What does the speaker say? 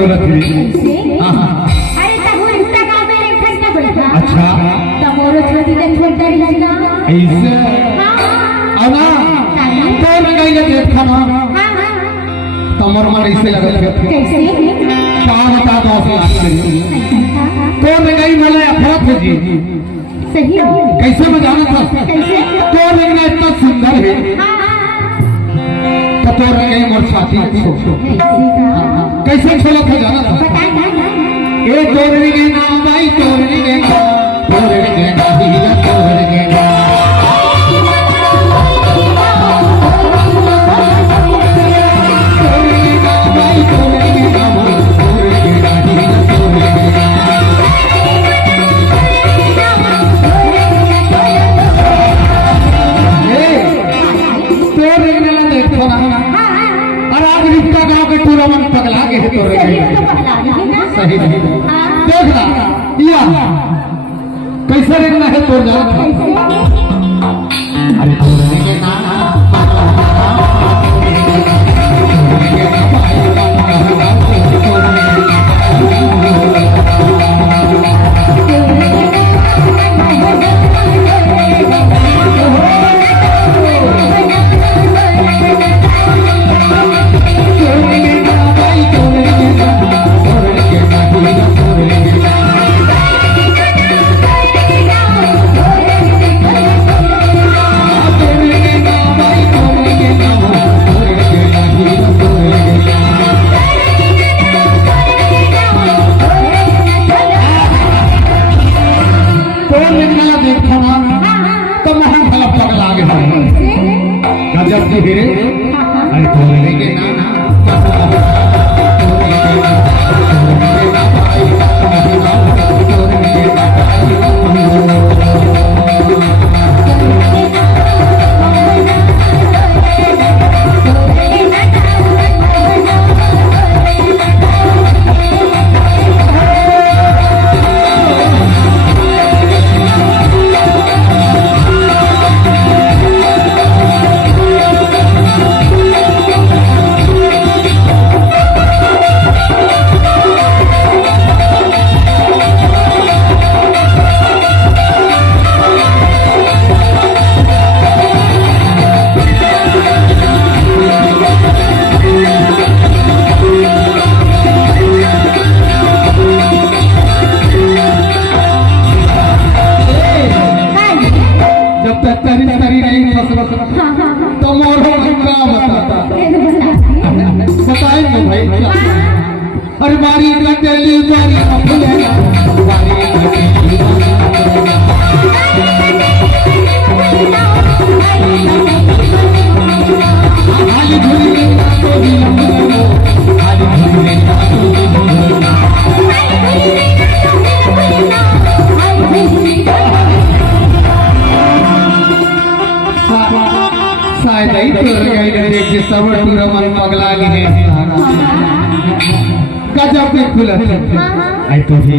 खोलत हुई। अरे तब रिश्ता का मेरे घर का बोला। अच्छा तब मोरो छोटी से छोटा रिश्ता ऐसे अना तो मैं कहीं ना देखा ना तमर मन ऐसे लगत है कैसे क्या बता दो तो मैं कहीं मले अफरत जी सही कैसे मैं जाना था कैसे तो मैं इतना सुंदर है तो रहे मोर छाती कैसे चलो था जाना था ए तोरनी के नाम भाई तोरनी के तोरनी के हीरा तोरनी के पगला के सही देखना या कैसे रहना है तो अरे तोरने के गजब धीरे अरे तोरने के तो मोर बताएंगे भाई अरे बारी कटेली बारी शायद ही तो देख के सब पूरा मन पगला गए गजब के खुलत आई तो भी